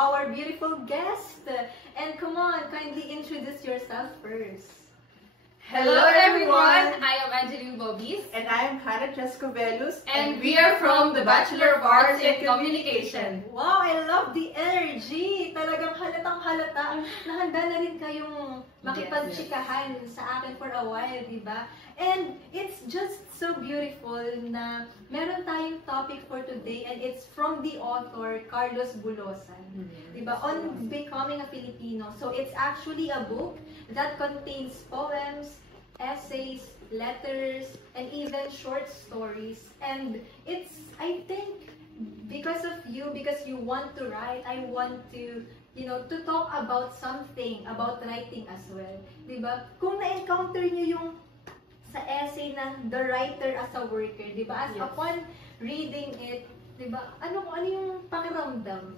our beautiful guest. And come on, kindly introduce yourself first. Hello everyone! I am Angeline Bobis. And I am Hannah Chescovelus. And we are from the Bachelor of Arts in Communication. Wow, I love the energy! Talagang halatang halata na handa na rin kayong makipagchikahan sa akin for a while, di ba? And it's just so beautiful na meron tayong topic for today and it's from the author Carlos Bulosan, di ba? On becoming a Filipino. So it's actually a book that contains poems, essays, letters, and even short stories. And it's, I think, because of you, because you want to write, I want to, you know, to talk about something, about writing as well. Diba? Kung na-encounter nyo yung sa essay ng The Writer as a Worker, diba? As upon reading it, diba? Ano yung pakiramdam?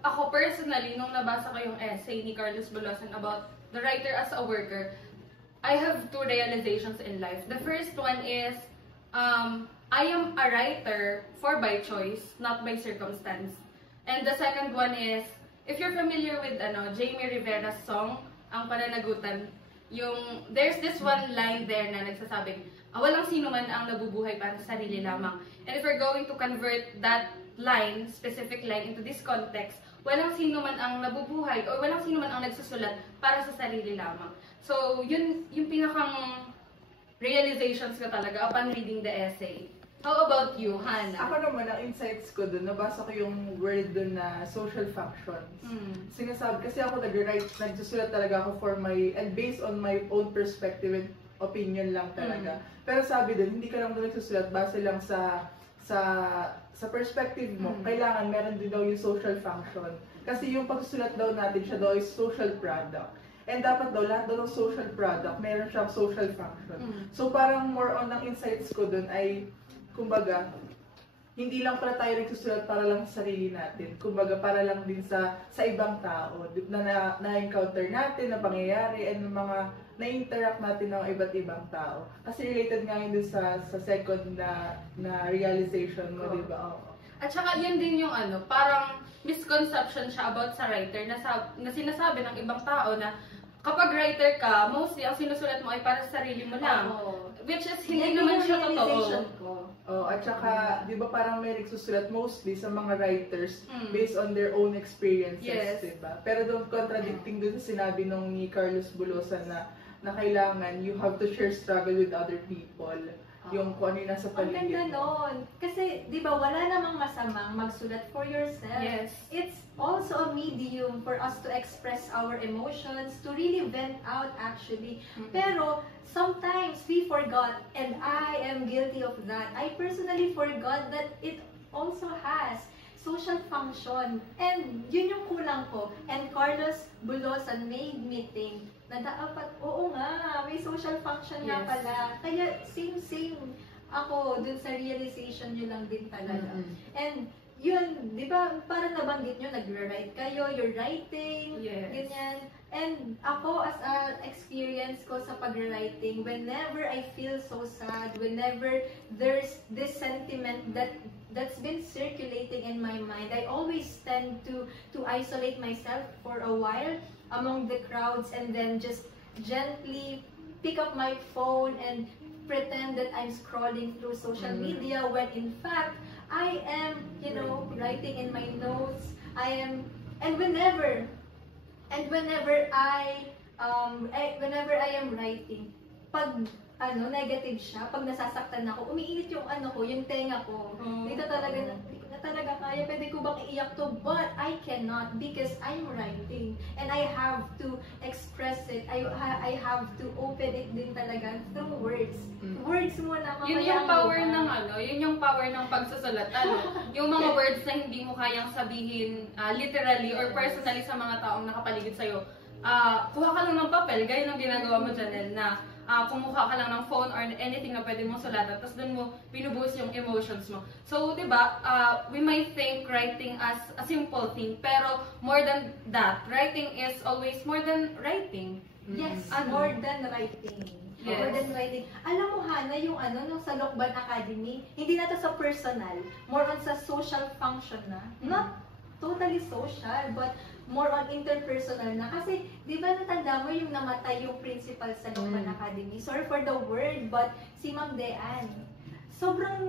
Ako personally, nung nabasa ko yung essay ni Carlos Bulosan about The Writer as a Worker, I have two realizations in life. The first one is, I am a writer by choice, not by circumstance. And the second one is, if you're familiar with Jamie Rivera's song, Ang Pananagutan, there's this one line there na nagsasabing, walang sino man ang nabubuhay para sa sarili lamang. And if we're going to convert that line, specific line, into this context, walang sino man ang nabubuhay o walang sino man ang nagsusulat para sa sarili lamang. So, yun yung pinakang realizations ko talaga upon reading the essay. How about you, Hannah? Ako naman, ang insights ko dun, nabasa ko yung word dun na social functions. Sinasabi, kasi ako nagsusulat talaga ako and based on my own perspective and opinion lang talaga. Pero sabi dun, hindi ka lang dun nagsusulat base lang sa perspective mo, kailangan meron din daw yung social function. Kasi yung pagsusulat daw natin, siya daw is social product. And dapat daw, lahat daw ng social product, meron siyang social function. So parang more on ang insights ko dun ay, kumbaga, hindi lang pala tayo nagsusulat para lang sa sarili natin. Kumbaga, para lang din sa ibang tao na na-encounter natin, na pangyayari, and mga na-interact natin ng iba't ibang tao. Kasi related nga yun dun sa second na realization mo, di ba? At saka yun din yung parang misconception siya about sa writer na sinasabi ng ibang tao na kapag writer ka, mostly ang sinusulat mo ay para sa sarili mo lang. Which is hindi naman siya totoo. At saka, di ba parang may nagsusulat mostly sa mga writers based on their own experiences, di ba? Pero doon contradicting doon sa sinabi ni Carlos Bulosan na kailangan you have to share struggle with other people. Yung kung ano yung nasa paligid. Ang ganda nun. Kasi, di ba, wala namang masamang magsulat for yourself. Yes. It's also a medium for us to express our emotions, to really vent out actually. Pero, sometimes we forgot, and I am guilty of that. I personally forgot that it also has social function. And yun yung kulang ko. And Carlos Bulosan made me think na dapat, oo nga, may social function nga pala. Kaya same ako dun sa realization nyo lang din talaga. And yun, di ba, parang nabanggit nyo, nag-write kayo, you're writing, ganyan. And ako, as an experience ko sa pag-writing, whenever I feel so sad, whenever there's this sentiment that's been circulating in my mind, I always tend to isolate myself for a while among the crowds and then just gently pick up my phone and pretend that I'm scrolling through social media when in fact I am, you know, writing in my notes. And whenever I am writing, pag negative siya, pag nasasaktan ako, umiinit yung yung tenga ko. Dito talaga kaya, pwede ko bang iiyak to? But I cannot because I'm writing. And I have to express it. I have to open it din talaga through words. Words muna. Yun yung power ng yun yung power ng pagsusulat. Yung mga words na hindi mo kayang sabihin literally or personally sa mga taong nakapaligid sa'yo. Kuha ka lang ng papel, gaya ng ginagawa mo, Janelle, na kumuha ka lang ng phone or anything na pwede mong sulatan, tapos doon mo binubuhos yung emotions mo. So, di ba, we might think writing as a simple thing, pero more than that, writing is always more than writing. Yes, more than writing. Yes. More than writing. Alam mo, Hannah, yung nung sa Lokban Academy, hindi na to sa personal, more on sa social function na. totally social, but more on interpersonal na. Kasi, di ba natanda mo yung namatay yung principal sa Lokman Academy? Sorry for the word, but si Ma'am Dean. Sobrang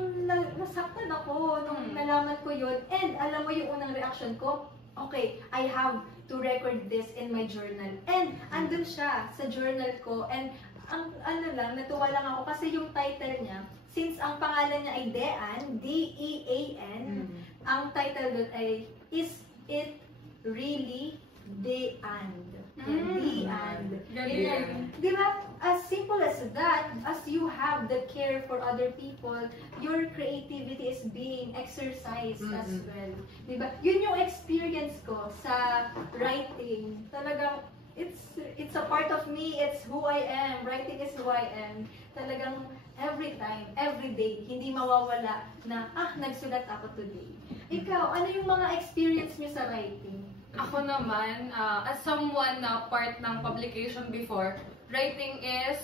nasaktan ako nung nalaman ko yun. And alam mo yung unang reaction ko, okay, I have to record this in my journal. And andun siya sa journal ko. And ang natuwa lang ako kasi yung title niya, since ang pangalan niya ay Dean, D-E-A-N, ang title doon ay, Is It Really the end? The end. Di ba? As simple as that, as you have the care for other people, your creativity is being exercised as well. Di ba? Yun yung experience ko sa writing. Talagang, it's a part of me, it's who I am. Writing is who I am. Talagang every time, every day, hindi mawawala na, nagsulat ako today. Ikaw, ano yung mga experience niyo sa writing? Ako naman, as someone na part ng publication before, writing is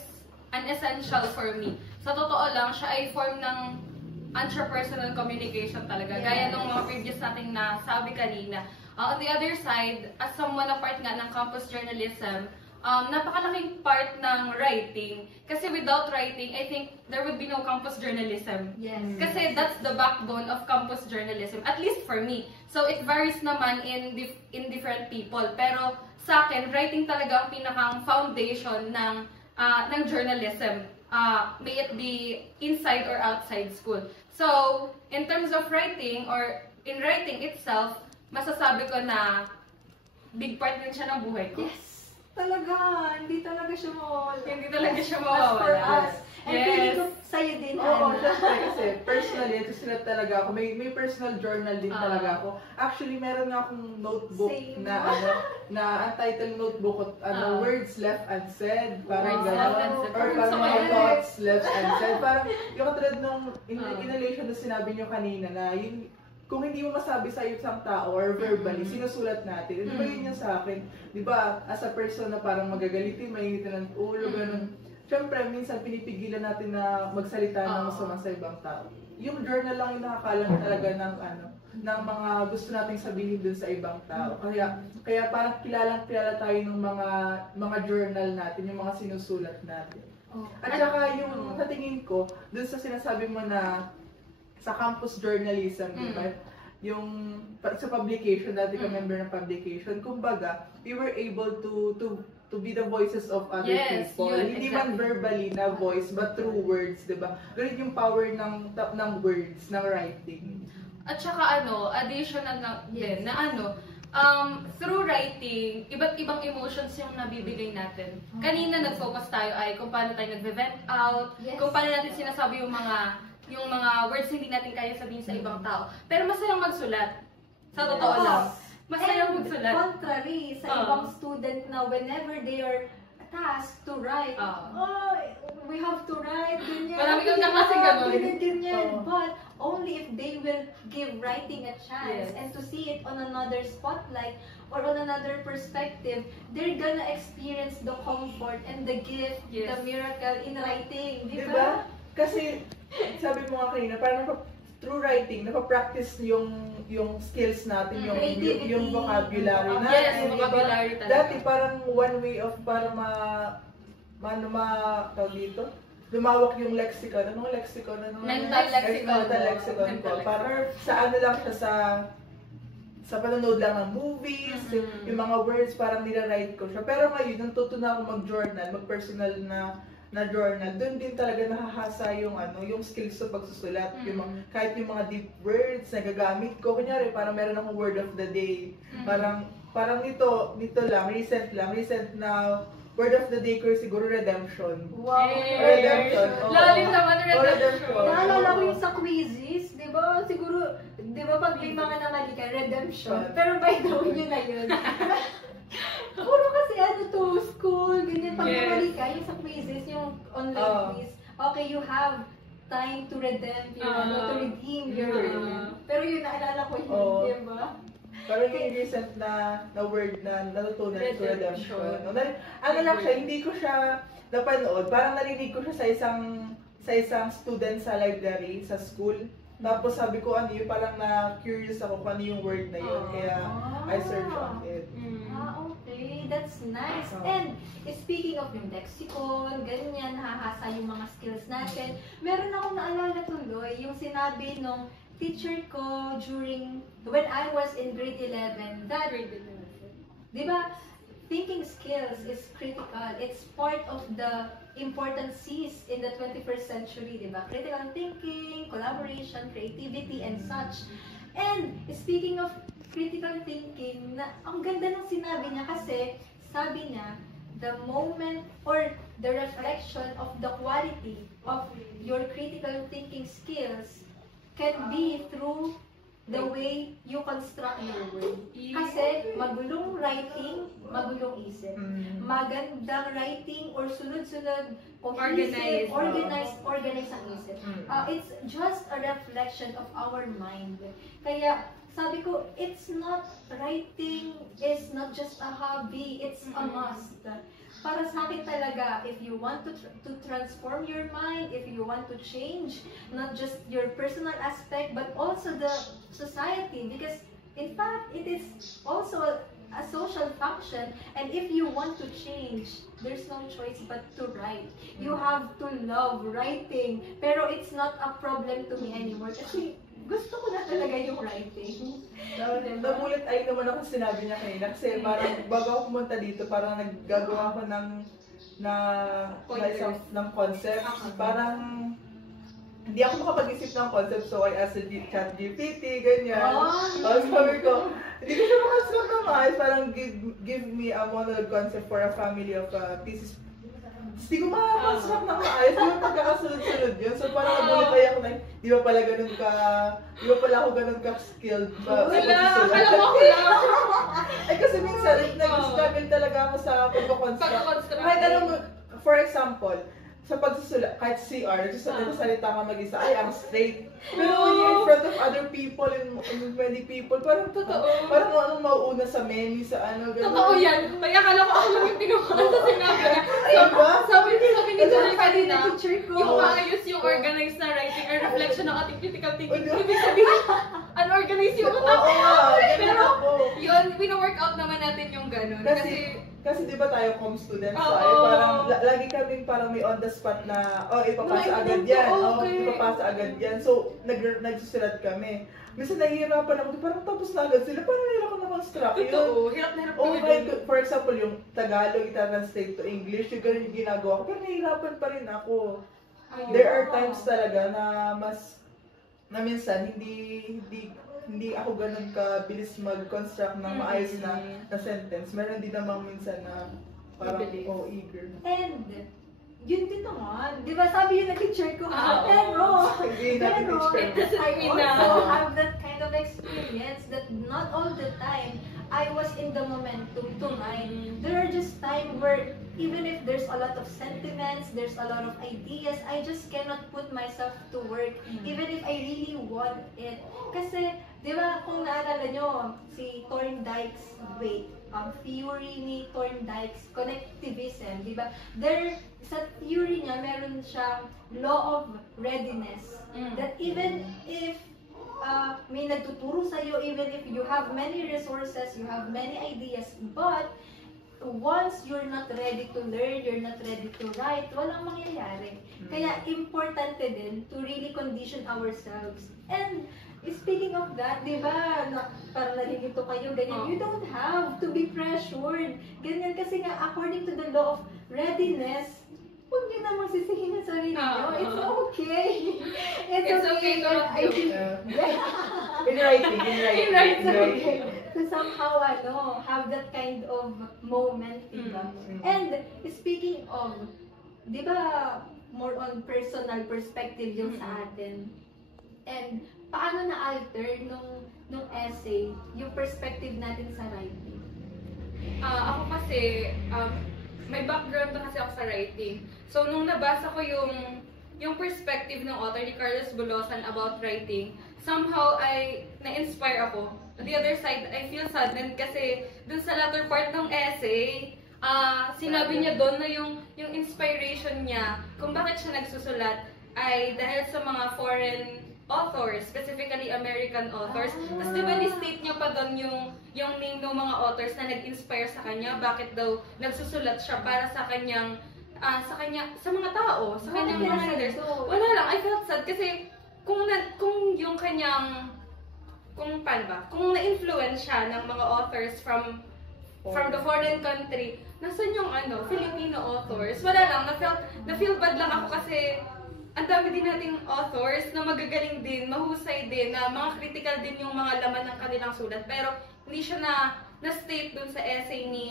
an essential for me. Sa totoo lang, siya ay form ng intrapersonal communication talaga. Gaya ng mga previous nating nasabi kanina. On the other side, as someone na part nga ng campus journalism, napakalaking part ng writing. Kasi without writing, I think there would be no campus journalism. Yes. Kasi that's the backbone of campus journalism, at least for me. So it varies naman in different people. Pero sa akin, writing talaga ang pinakang foundation ng journalism. May it be inside or outside school. So, in terms of writing or in writing itself, masasabi ko na big part din siya ng buhay ko. Yes. Talaga, hindi talaga siya mawawala. Hindi talaga siya As mawawala. for us. And feeling ko Yes. sa'yo din, Oo, Ana. syempre kasi personally, susulat talaga ako. May personal journal din talaga ako. Actually, meron nga akong notebook Same. na ang title notebook ko, words left unsaid, parang Words left gano'n. unsaid. Or parang mga thoughts left unsaid. Parang yung katulad nung inhalation na sinabi nyo kanina na yun, kung hindi mo masabi sa isang tao or verbally, sinusulat natin. Di ba yun yung sa akin? Di ba, as a person na parang magagalitin, mainitin ng ulo, gano'n. Siyempre, minsan pinipigilan natin na magsalita ng masama sa ibang tao. Yung journal lang yung nakakalam talaga ng mga gusto nating sabihin dun sa ibang tao. Kaya parang kilala tayo ng mga journal natin, yung mga sinusulat natin. At saka yung sa tingin ko, dun sa sinasabi mo na sa campus journalism, di ba? Yung sa publication, dati ka member ng publication, kumbaga, we were able to be the voices of other people. Hindi man verbally na voice, but through words, di ba? Ganun yung power ng words, ng writing. At saka additional din na through writing, iba't ibang emotions yung nabibigay natin. Kanina nag-focus tayo ay kung paano tayo nag-vent out, kung paano natin sinasabi yung mga words hindi natin kaya sabihin sa ibang tao. Pero masayang magsulat. Sa totoo lang. Masayang magsulat. Contrary sa ibang student na whenever they are tasked to write, we have to write, ganyan. Marami kang kaklaseng ganun. Ganyan. But only if they will give writing a chance and to see it on another spotlight or on another perspective, they're gonna experience the comfort and the gift, the miracle in writing. Di ba? Kasi, sabi mo nga kanina, parang through writing, napapractice yung skills natin, yung vocabulary natin. Yes, vocabulary talaga. Dati parang one way of para tawag dito, lumawak yung lexicon. Anong lexicon? Mental lexicon. Mental lexicon ko. Parang sa lang siya sa panonood lang ng movies, yung mga words parang nila-write ko siya. Pero ngayon, nung tuto na ako mag-journal, mag-personal na journal, doon din talaga nahahasa yung skills sa pagsusulat. Kahit yung mga deep words na gagamit ko, kunyari parang meron akong word of the day. Parang nito lang, recent na word of the day ko siguro redemption. Wow! Redemption. Lalim naman redemption. Naalala ko yung sa quizzes, di ba? Siguro, di ba pag may mga namali ka, redemption. Pero by the way, yun na yun. Puro kasi to school, ganyan. Pag namali ka, yung sa quizzes, yung online quiz, okay, you have time to redeem to redeem your Pero yun, naalala ko yun, di ba? Parang yung recent na word na natutunan ko, redemption. Lang siya, hindi ko siya napanood. Parang narinig ko siya sa isang student sa library, sa school. Tapos sabi ko ano yun, parang na-curious ako kung ano yung word na yun. Kaya I search on it. Okay. That's nice. And speaking of yung lexicon, ganyan, nahahasa yung mga skills natin. Meron akong naalala tuloy, yung sinabi nung teacher ko when I was in grade 11, that, di ba, thinking skills is critical. It's part of the important C's in the 21st century, di ba? Critical thinking, collaboration, creativity, and such. And speaking of critical thinking, ang ganda ng sinabi niya kasi sabi niya, the moment or the reflection of the quality of your critical thinking skills can be through the way you construct your word. Kasi magulong writing, magulong isip. Magandang writing or sunod-sunod, cohesive, organized ang isip. It's just a reflection of our mind. Kaya sabi ko, writing is not just a hobby, it's a must. Para sa akin talaga, if you want to transform your mind, if you want to change, not just your personal aspect, but also the society, because in fact, it is also a social function, and if you want to change, there's no choice but to write. You have to love writing, pero it's not a problem to me anymore, kasi gusto ko na talaga yung writing. Nagulat ay naman ako sinabi niya kanina kasi parang bago ako pumunta dito, parang naggagawa ako ng concept. Parang hindi ako makapag-isip ng concept, so I asked ChatGPT, ganyan. Tapos sabi ko, hindi ko siya makasulat ng maayos, parang give me a monologue concept for a family of pieces. Hindi ko makakasulat ng maayos, hindi ko magkakasunod-sunod yun. So parang nagulat tayo ako na, di ba pala ako ganun ka-skilled sa pagsusulat. Alam mo ko lang. Ay kasi minsan, nag-struggle talaga ako sa pagkakonstruct. Kahit alam mo, for example, sa pagsusulat, kahit CR, nagsasalita ka mag-isa, ay, I'm straight. Pero when you're in front of other people and many people, parang totoo. Parang anong mauuna sa menu, sa ano, gano'n. Totoo yan. Kaya akala ko ako lang yung pinukuhan sa sinabi niya. Sabi ni Joy kanina, yung maayos yung organized na writing or reflection ng ating critical thinking. Ibig sabihin, unorganized yung utak. Pero, yun, wino-workout naman natin yung gano'n. Kasi di ba tayo com students tayo, parang lagi kaming parang may on the spot na, ipapasa agad yan, ipapasa agad yan. So, nagsusulat kami. Minsan nahihirapan ako, parang tapos na agad sila, parang nila ako na-construct yun. Totoo, hirap na hirap kami. For example, yung Tagalog, ita-translate to English, yung ganun yung ginagawa ko, pero nahihirapan pa rin ako. There are times talaga na minsan hindi ako ganun kabilis mag-construct ng maayos na sentence. Meron din namang minsan na parang eager. And yun din naman. Di ba sabi yun na teacher ko, pero I also have that kind of experience that not all the time I was in the momentum to write. There are just times where even if there's a lot of sentiments, there's a lot of ideas, I just cannot put myself to work even if I really want it. Kasi, di ba, kung naalala nyo, si Thorndike's theory ni Thorndike's connectivism, di ba? Sa theory niya, meron siyang law of readiness. That even if may nagtuturo sa'yo, even if you have many resources, you have many ideas, but once you're not ready to learn, you're not ready to write, walang mangyayari. Kaya importante din to really condition ourselves. And speaking of that, di ba, parang nalilito kayo, ganyan, you don't have to be pressured. Ganyan kasi nga, according to the law of readiness, huwag niyo namang sisihin ang sarili niyo. It's okay. It's okay to not do. In writing. To somehow, have that kind of moment, diba? And speaking of, di ba, more on personal perspective yung sa atin. And paano na-alter nung essay, yung perspective natin sa writing? Ako kasi, may background na kasi ako sa writing. So, nung nabasa ko yung perspective ng author ni Carlos Bulosan about writing, somehow na-inspire ako. On the other side, I feel saddened kasi dun sa latter part ng essay, sinabi niya doon na yung inspiration niya, kung bakit siya nagsusulat, ay dahil sa mga foreign authors, specifically American authors. Tapos di ba ni-state niya pa doon yung name ng mga authors na nag-inspire sa kanya, bakit daw nagsusulat siya para sa kanyang sa mga tao, sa kanyang mga readers. Wala lang, I felt sad kasi kung yung kanyang kung na-influence siya ng mga authors from the foreign country, nasan yung Filipino authors? Wala lang, na-feel bad lang ako kasi ang dami din nating authors na magagaling din, mahusay din, na mga critical din yung mga laman ng kanilang sulat. Pero hindi siya na-state dun sa essay ni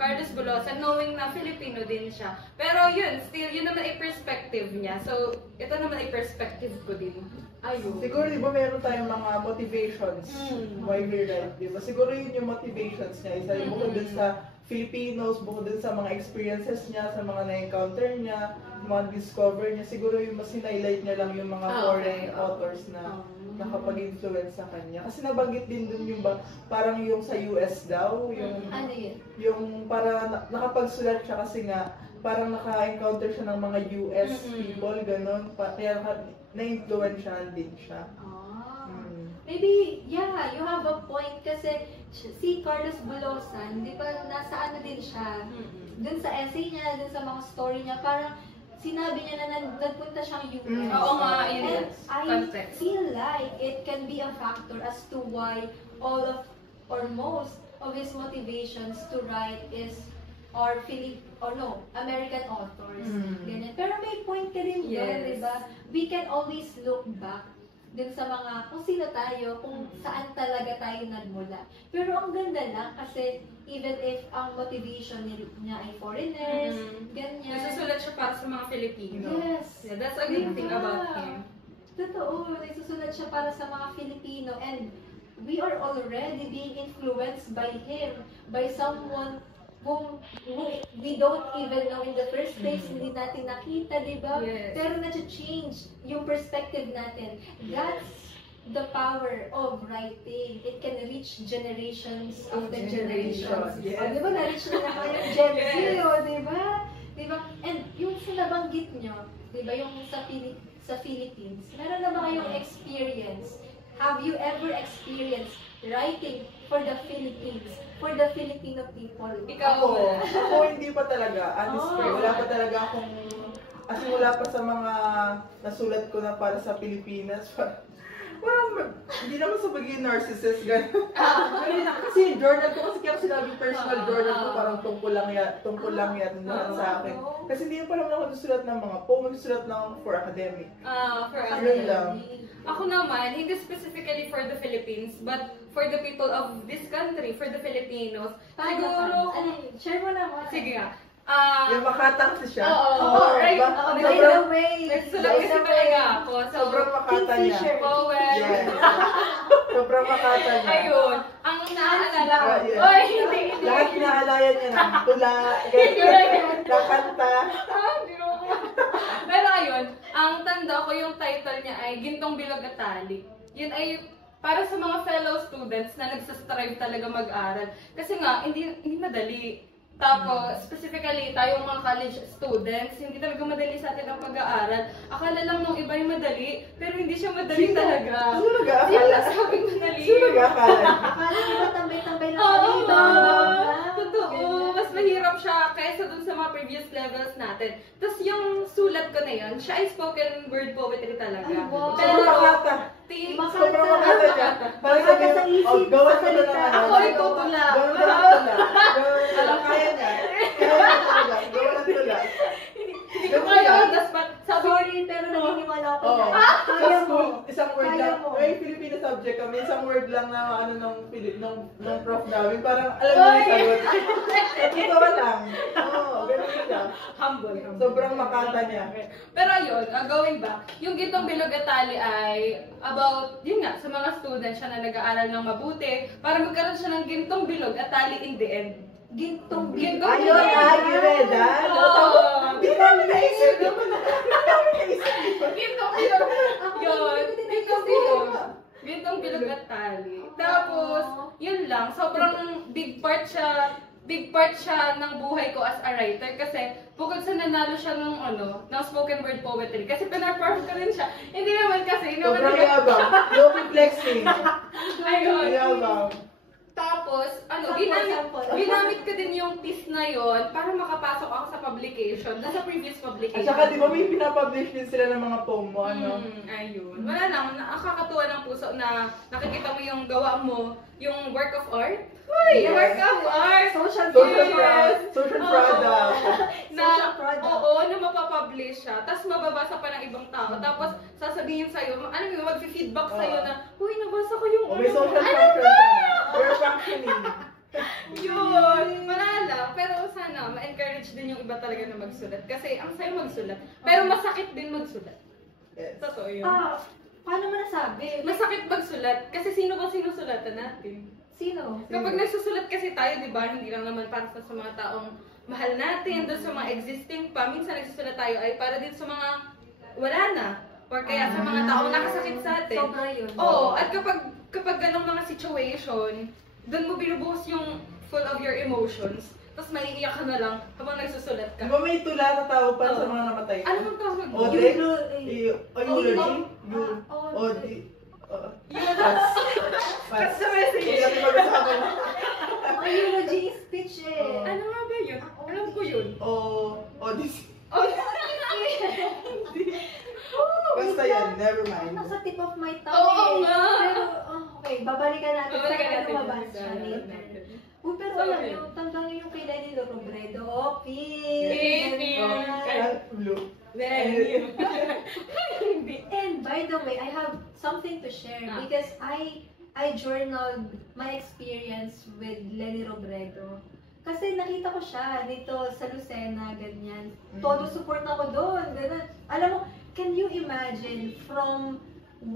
Carlos Bulosan, knowing na Filipino din siya. Pero yun, still, yun naman ay perspective niya. So, ito naman ay perspective ko din. Ayun. Siguro, di ba meron tayong mga motivations why we write, di ba? Siguro yun yung motivations niya. Isa yung bukod dun sa Filipinos, bukod dun sa mga experiences niya, sa mga na-encounter niya, mga discover niya, siguro yung mas highlight niya lang yung mga foreign authors na nakapag-influence sa kanya. Kasi nabanggit din dun yung parang yung sa US daw, yung Ano yun? yung para nakapagsulat siya kasi nga parang naka-encounter siya ng mga US people, ganun. Kaya na-influensyahan din siya. Maybe, yeah, you have a point kasi si Carlos Bulosan, di ba, nasa ano din siya, dun sa essay niya, dun sa mga story niya, parang sinabi niya na nagpunta siyang US. Oo nga, yun And I context. feel like it can be a factor as to why all of, or most of his motivations to write is American authors. Ganyan. Pero may point ka rin doon, di ba? We can always look back dun sa mga, kung sino tayo, kung saan talaga tayo nagmula. Pero ang ganda lang kasi even if ang motivation niya ay foreigners, ganyan. Nagsusulat siya para sa mga Filipino. Yes. Yeah, that's a good thing about him. Totoo, nagsusulat siya para sa mga Filipino and we are already being influenced by him, by someone whom we don't even know in the first place, hindi natin nakita, di ba? Yes. Pero na-change yung perspective natin. That's the power of writing. It can reach generations after generations. Yes. O, di ba? Na-reach na naman yung Gen Z, Yes. o, di ba? Di ba? And yung sinabanggit nyo, di ba, yung sa Philippines, meron na ba kayong experience? Have you ever experienced writing for the Philippines, for the Filipino people? Ikaw, Ako hindi pa talaga. Honestly, wala pa talaga akong, as in, wala pa sa mga nasulat ko na para sa Pilipinas. Parang, hindi naman sa pagiging narcissist, gano'n. Kasi yung journal ko, kasi kaya sinabi personal journal ko, parang tungkol lang yan lahat sa akin. Kasi hindi pa naman ako nagsusulat ng mga poem, nagsusulat lang for academic. for Yun lang. Ako naman, hindi specifically for the Philippines, but for the people of this country, for the Filipinos. Siguro, Share mo na mo. sige nga. Yung Makata kasi siya. Oo, right. Ba? By the way, Nagsulat kasi talaga ako. So, Sobrang Makata niya. Kingfisher. poem. Yes. Sobrang Makata niya. Ayun. Ang naaalala ko. Yes. Oy, hindi. Lahat inaalayan niya ng tula, ganyan, nakanta. Pero ayun, ang tanda ko yung title niya ay Gintong Bilog at Tali. Yun ay para sa mga fellow students na nagsastrive talaga mag-aral. Kasi nga, hindi madali. Tapos, specifically, tayong mga college students, hindi talaga madali sa atin ang pag-aaral. Akala lang nung iba yung madali, pero hindi siya madali talaga. Sino nag-aakala? Sino nasabing madali? Sino nag-aakala? Akala mo ba tambay-tambay lang Oo, kami? Bawang-bawang lang. totoo. Mas mahirap siya kaysa dun sa mga previous levels natin. Tapos yung sulat ko na yun, siya ay spoken word poetry talaga. Ay, wow. Pero, Sobrang Makata. Sobrang Makata niya. Para Makata sabihin, sa isip, gawan sa ko na salita. ng ano. Ako ay tutula. Gawan ko ng tula. Gawan kaya niya. Kaya niya talaga. Gawan ng tula. Hindi ko kaya on the spot. Sabi Sorry, pero naniniwala ako Oo. na. Sa Kaya mo. school, isang word Kaya lang. mo. Ay, Filipino subject kami. Isang word lang na ano ng prof namin. Parang alam mo yung sagot. Totoo lang. Oo, ganun siya. humble. Sobrang Makata niya. Pero yun, going back, yung Gintong Bilog at Tali ay about, yun nga, sa mga students siya na nag-aaral ng mabuti para magkaroon siya ng gintong bilog at tali in the end. Gintong Gintong Ayun, bilog. you read that? Oo. Di ba naisip naman ako? Gintong bilog. Yun, gintong bilog. Gintong bilog at tali. Tapos, yun lang, sobrang big part siya big part siya ng buhay ko as a writer kasi bukod sa nanalo siya ng spoken word poetry kasi pinarperform ko rin siya. Hindi naman kasi, Sobrang yabang. Low flexing. Ayun. Yabang. Tapos, Sample. ginamit ko din yung piece na yon para makapasok ako sa publication, sa previous At publication. saka di ba may pinapublish din sila ng mga poem mo, ano? Ayun. Wala lang, nakakatuwa ng puso na nakikita mo yung gawa mo, yung work of art. Uy! Yes. Work of art! Social Social product. Social product. Oo, na mapapublish siya. Tapos mababasa pa ng ibang tao. Tapos sasabihin sa'yo, mag-feedback sa'yo na, uy, nabasa ko yung O may social ano function ba? ka na. We're functioning. Yun! Wala lang. Pero sana, ma-encourage din yung iba talaga na magsulat. Kasi ang sayo magsulat. Pero masakit din magsulat. Yes. Totoo yun. Paano mo nasabi? Masakit magsulat. Kasi sino ba sinusulatan natin? Sino? Kapag nagsusulat kasi tayo, di ba, hindi lang naman para sa mga taong mahal natin, doon sa mga existing pa. Minsan nagsusulat tayo ay para din sa mga wala na. Or kaya sa mga taong nakasakit sa atin. Sobra yun. Oo, at kapag ganong mga situation, doon mo binubuhos yung full of your emotions, tapos maiiyak ka na lang habang nagsusulat Di ka. ba may tula na tawag para sa mga namatay? Ano bang tawag? Ode? Eulogy? Ode? Pass. Pass the message. Hindi natin mag-usapan. Ang eulogy is speech eh. Ano nga ba yun? Alam ko yun. Odyssey. Oh, Basta yan, never mind. Nasa tip of my tongue Oo nga. Pero, okay, babalikan natin. Babalikan natin. Lumabas siya later. Uy, pero alam niyo, tandaan niyo yung kay Lenny Robredo. Oh, peace! Blue. And by the way, I have something to share because I journaled my experience with Lenny Robredo. Kasi nakita ko siya dito sa Lucena, ganyan. Todo support ako doon, ganun. Alam mo, can you imagine from 1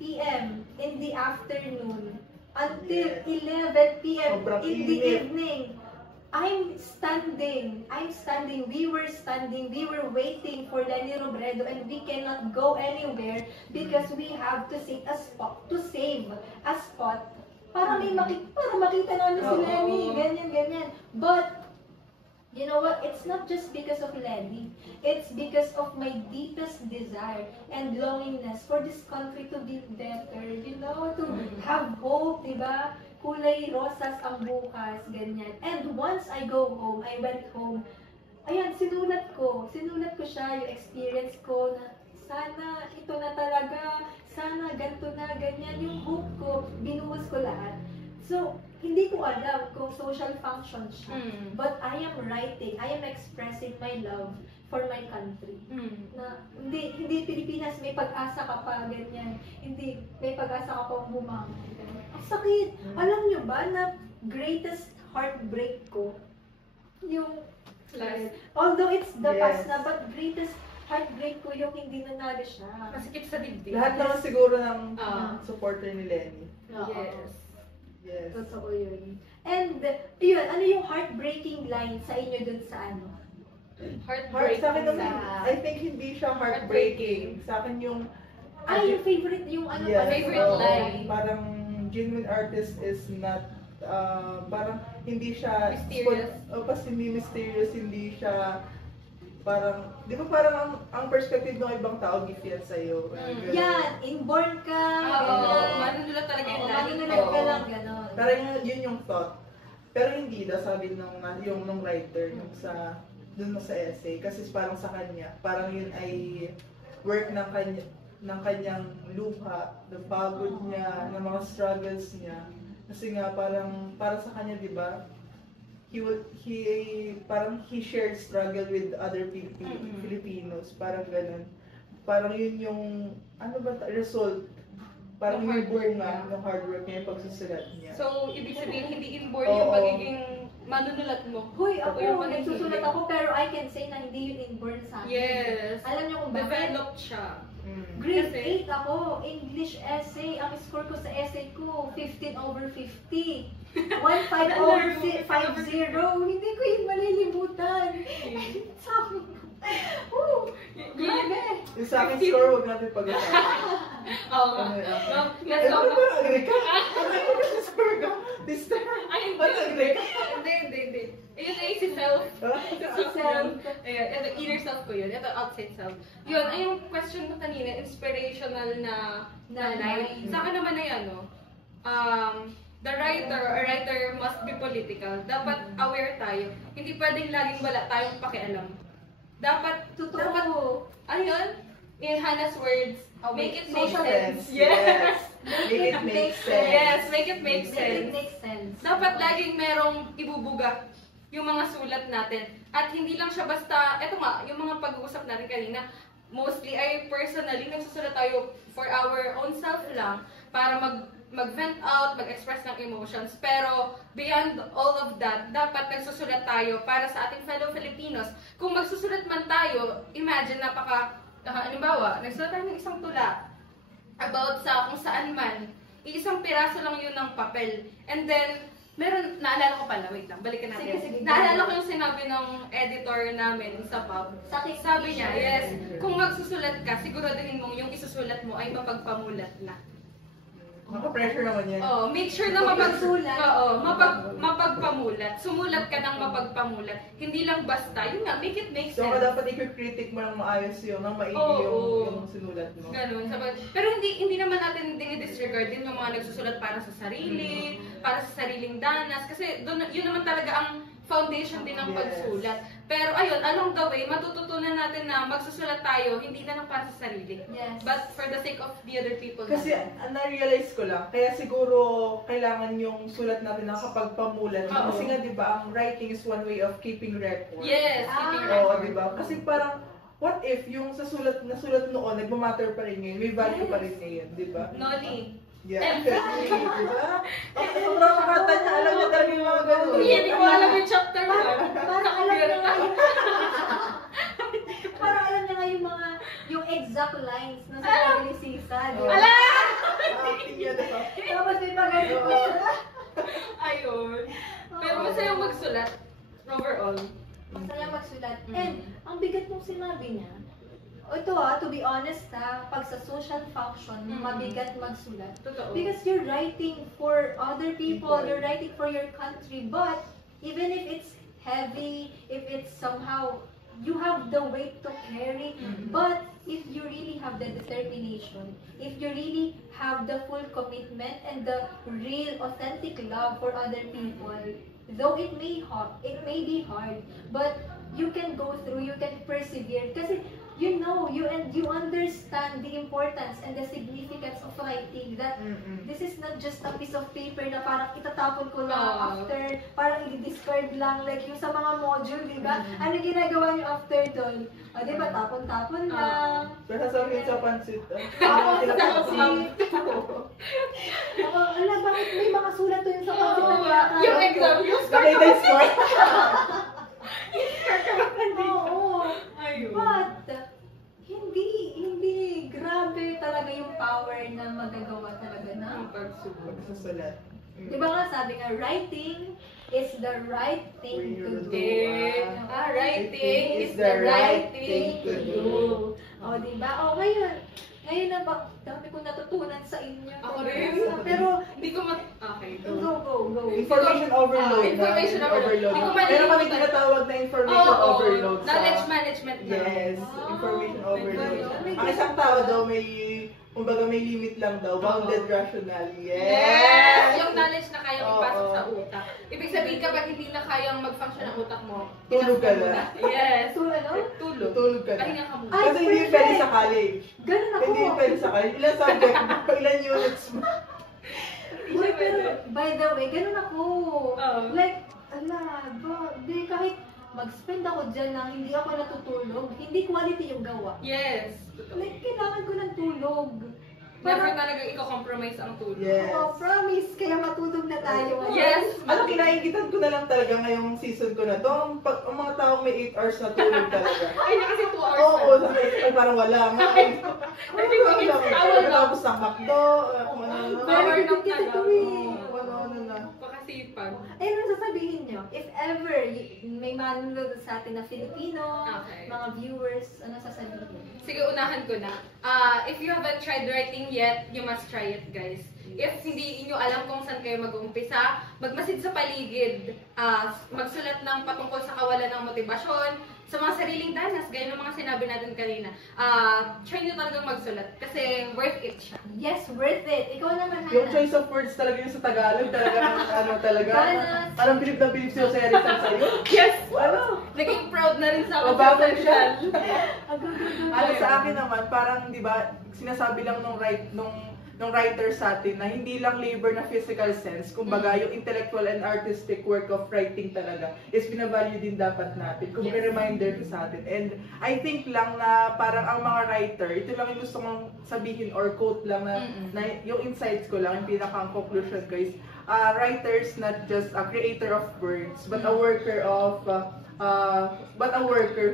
p.m. in the afternoon until 11 p.m. Sobrang in the init. evening? I'm standing, we were standing, we were waiting for Lenny Robredo and we cannot go anywhere because we have to save a spot para makita namin si Lenny, ganyan. But, you know what, it's not just because of Lenny, it's because of my deepest desire and longingness for this country to be better, you know, to have hope, diba? Kulay rosas ang bukas, ganyan. And once I go home, I went home, ayan, sinulat ko siya, yung experience ko na sana ito na talaga, sana ganito na, ganyan, yung hope ko, binuhos ko lahat. So, hindi ko alam kung social function siya, but I am writing, I am expressing my love for my country. Na hindi Pilipinas, may pag-asa ka pa, ganyan. Hindi, may pag-asa ka pa bumangon. Ang sakit. Alam nyo ba na greatest heartbreak ko, yung, although it's the past na, but greatest heartbreak ko yung hindi nanalo siya. Masikip sa dibdib. Lahat naman siguro ng supporter ni Lenny. Yes. Totoo yun. And, yun, ano yung heartbreaking line sa inyo dun sa ano? Heartbreaking. Sa akin naman, I think hindi siya heartbreaking. Sa akin yung... Yung favorite, yung ano Yes, pa, favorite line. Parang genuine artist is not, parang hindi siya... Mysterious. Pas hindi mysterious, hindi siya... Parang, di ba parang ang perspective ng ibang tao gift yan sa'yo? Yan, inborn ka, Manunulat talaga yung lahat. manunulat ka lang, gano'n. Parang yun yung thought. Pero hindi daw sabi nung writer nung sa dun sa essay kasi parang sa kanya, parang yun ay work ng kanyang luha, ng pagod niya, ng mga struggles niya. Kasi nga parang para sa kanya, 'di ba? He shared struggle with other people, Filipinos, parang ganun. Parang yun yung result. Parang yung bunga ng hard work niya, yung pagsusulat niya. So, ibig sabihin, hindi inborn yung pagiging manunulat mo. Hoy, O yung ako, pagiging nagsusulat hilig. ako, pero I can say na hindi yun inborn sa akin. Yes. Alam niyo kung bakit? Developed siya. Grade Kasi- 8 ako, English essay. Ang score ko sa essay ko, 15/50. 15/50. Hindi ko yun malilimutan. Sabi ko, grabe. Yung sa akin score, huwag natin pag-usapan. Oo. Let's go. Ano ba, agree ka? Ano yung score ka? This time? Ay, Ba't agree ka? Hindi. Yun. Ayun, ito, inner self ko yun. Ito, outside self. Yun, ay yung question mo kanina, inspirational na life. Sa akin naman ay ano, the writer must be political. Dapat aware tayo. Hindi pwedeng laging wala tayong pakialam. Dapat, ayun, in Hannah's words, make it make sense. Yes! Make it make sense. Yes, make it make Make sense. it make sense. Dapat laging merong ibubuga yung mga sulat natin. At hindi lang siya basta, eto nga, yung mga pag-uusap natin kanina, mostly ay personally, nagsusulat tayo for our own self lang, para mag-vent out, mag-express ng emotions. Pero beyond all of that, dapat nagsusulat tayo para sa ating fellow Filipinos. Kung magsusulat man tayo, imagine halimbawa, nagsulat tayo ng isang tula about sa kung saan man, isang piraso lang yun ng papel. And then, naalala ko pala, wait lang, balikan natin. Sige. Naalala ko yung sinabi ng editor namin sa pub. Sabi niya, yes, kung magsusulat ka, siguraduhin mong yung isusulat mo ay mapagpamulat na. Maka-pressure naman yan. Make sure na mapagpamulat. Sumulat ka ng mapagpamulat. Hindi lang basta, yun nga, make it make So, sense. dapat i-critic mo ng maayos yun, ng maigi yung sinulat mo. Ganun. Pero hindi naman natin dinidisregard din yung mga nagsusulat para sa sarili, para sa sariling danas. Kasi yun naman talaga ang foundation din ng pagsulat. Pero ayun, along the way, matututunan natin na magsusulat tayo, hindi na lang para sa sarili. Yes. But for the sake of the other people. Kasi na-realize ko lang, kaya siguro kailangan yung sulat natin nakapagpamulat. Kasi nga, di ba, ang writing is one way of keeping record. Yes, keeping Oo, record. di ba? Kasi parang, what if yung nasulat noon, nagmamatter pa rin ngayon, may value pa rin ngayon, di ba? Noli. Yeah, kasi, di ba? Sobrang makata niya, alam niya talaga yung mga ganun. Hindi ko alam yung chapter 1. Parang alam niya nga yung... Parang alam niya nga yung exact lines na sabi ni Sisa. Di ba? Ala! Tapos may pagano pa siya. Ayun. Pero masaya magsulat. Overall. Masaya magsulat. And ang bigat mong sinabi niya, ito to be honest pag sa social function, mabigat magsulat. Totoo. Because you're writing for other people, you're writing for your country, but even if it's heavy, if it's somehow, you have the weight to carry, but if you really have the determination, if you really have the full commitment and the real authentic love for other people, though it may be hard, but you can go through, you can persevere, kasi you know, you understand the importance and the significance of writing, that this is not just a piece of paper na parang itatapon ko lang after, parang i-discard lang, like yung sa mga module, di ba? Ano ginagawa niyo after doon? O, di ba, tapon-tapon lang. Pero sasabihin sa pansit, Ala, bakit may mga sulat doon sa pansit na yata? Yung exam, yung nakita yung smart. Oo. Ayun. But, hindi grabe talaga yung power na magagawa talaga na. Pagsusulat. Di ba nga sabi nga, writing is the right thing to do. Writing is the right thing to do. O, di ba? O, ngayon na ba, dami kong natutunan sa inyo. Ako rin. Pero, Hindi ko Okay, go. Information overload. Information overload. Hindi ko Pero kami tinatawag na information overload. Knowledge management na. Yes, information overload. God. Ang isang tao daw kumbaga may limit lang daw, bounded rationally. Yes! Yung knowledge na kayang ipasok Oo. sa utak. Ibig sabihin kapag hindi na kayang mag-function ang utak mo, Tulog ka pinasok mo na. Yes. So, ano? Tulog. ka na. Pahinga ka muna. Ay, Kasi hindi perfect. pwede sa college. Ganun ako. Hindi pwede sa college. Ilan subject mo? Ilan units mo? Uy, pero, by the way, ganun ako. Oo. Like, kahit mag-spend ako dyan na hindi ako natutulog, hindi quality yung gawa. Yes. Totoo. Like, kailangan ko ng tulog. Never talaga i-compromise ang tulog. Yes. Oh, promise, kaya matulog na tayo. Yes. Ano, kinaingitan ko na lang talaga ngayong season ko na to. Ang mga tao may 8 hours na tulog talaga. Ay, na kasi 2 hours Oo, na. ay, parang wala nga. Hindi ko tawag lang. Tapos ng McDo, kung ano-ano. Power Very nap good na kasi lang. to eh. Kung ano-ano na. Pakasipag. Ayun ang sasabihin nyo. If ever may manunood sa atin na Filipino, Okay. mga viewers, ano sasabihin? Sige, unahan ko na. If you haven't tried writing yet, you must try it, guys. If hindi inyo alam kung saan kayo mag-uumpisa, magmasid sa paligid, magsulat ng patungkol sa kawalan ng motibasyon, sa mga sariling danas, gaya ng mga sinabi natin kanina. Try nyo talagang magsulat kasi worth it siya. Yes, worth it. Ikaw naman, Yung Hannah. choice of words talaga yung sa Tagalog, talaga talaga. Danas. Parang bilib na bilib si Jose Erickson sa'yo. Yes! Ano? Naging proud na rin sa akin. Mababay siya. Agad-agad. Ano sa akin naman, parang 'di ba, sinasabi lang nung writer sa atin na hindi lang labor na physical sense, kumbaga yung intellectual and artistic work of writing talaga is binavalue din dapat natin. Kung reminder to sa atin. And I think lang na parang ang mga writer, ito lang yung gusto kong sabihin or quote lang na yung insights ko lang, yung pinaka-conclusion ko is writers not just a creator of words, but a worker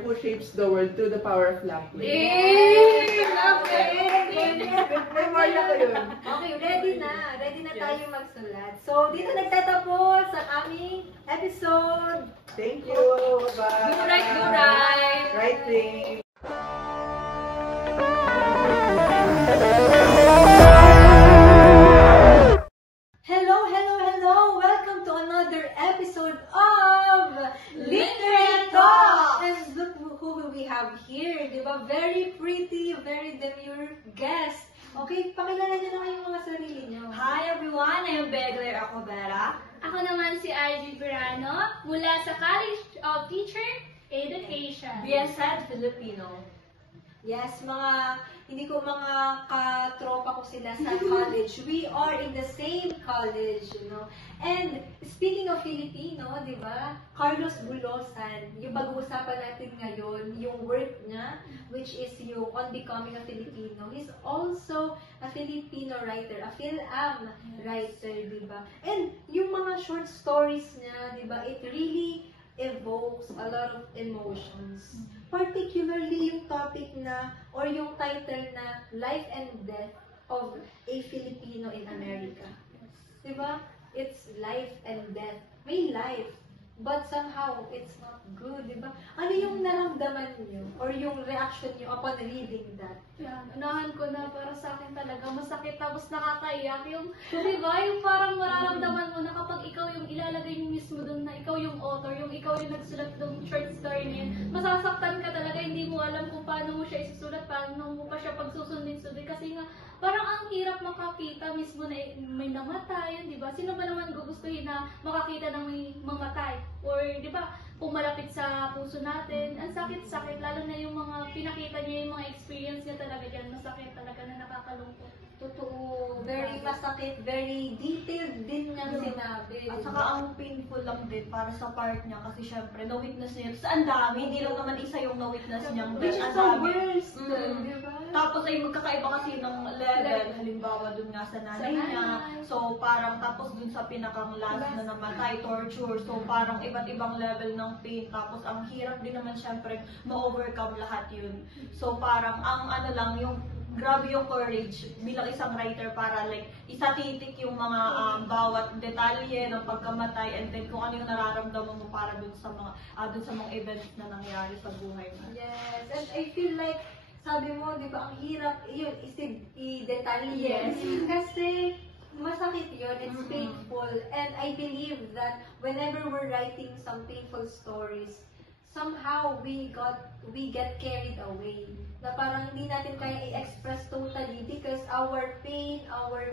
who shapes the world through the power of language. Yay! Love May Maria ko yun. Okay, ready na. Ready na tayo magsulat. So, dito nagtatapos ang aming episode. Thank you. Bye. Do right, do right. Writing. Hello! Welcome to another episode of Literary Talk! And look who we have here, di ba? Very pretty, very demure guest. Okay, pakilala niyo na kayong mga sarili niyo. Hi everyone, I am Begler Acobera. Ako naman si RG Pirano mula sa College of Teacher Education. BSED Filipino. Yes, hindi ko mga katropa ko sila sa college. We are in the same college, you know. And speaking of Filipino, di ba? Carlos Bulosan, yung pag-uusapan natin ngayon, yung work niya, which is yung On Becoming a Filipino. He's also a Filipino writer, a Phil-Am writer, di ba? And yung mga short stories niya, di ba? It really evokes a lot of emotions. Particularly yung topic na, or yung title na, Life and Death of a Filipino in America. Diba? It's life and death. May life, but somehow it's not good, diba? Ano yung naramdaman niyo, or yung reaction niyo upon reading that? Yan, unahan ko na para sa akin talaga masakit tapos nakakaiyak. Yung, di ba, yung parang mararamdaman mo na kapag ikaw yung ilalagay mo mismo doon na ikaw yung author, yung ikaw yung nagsulat ng short story niya, masasaktan ka talaga, hindi mo alam kung paano mo siya isusulat, paano mo pa siya pagsusundin-sundin. Kasi nga, parang ang hirap makakita mismo na may namatay, di ba? Sino ba naman gugustuhin na makakita ng may mamatay? Or, di ba, kung malapit sa puso natin, ang sakit-sakit, lalo na yung mga pinakita niya, yung mga experience niya talaga dyan, masakit talaga na nakakalungkot. Totoo, very masakit, very detailed din niyang sinabi. At saka ang painful lang din para sa part niya kasi syempre na-witness niya. Sa ang dami, hindi lang naman isa yung na-witness niyang Which is ang the dami. worst, Mm. diba? Tapos ay magkakaiba kasi ng level, halimbawa dun nga sa nanay niya. So parang tapos dun sa pinakang last na namatay, torture. So parang iba't ibang level ng pain. Tapos ang hirap din naman syempre ma-overcome lahat yun. So parang ang ano lang, yung grabe yung courage bilang isang writer para like isatitik yung mga bawat detalye ng pagkamatay and then kung ano yung nararamdaman mo para dun sa mga events na nangyari sa buhay mo. Yes, and I feel like, sabi mo, di ba, ang hirap, yun, i-detalye. Yes. Kasi, masakit yun, it's painful. And I believe that whenever we're writing some painful stories, somehow we get carried away. Na parang hindi natin kaya i-express totally because our pain, our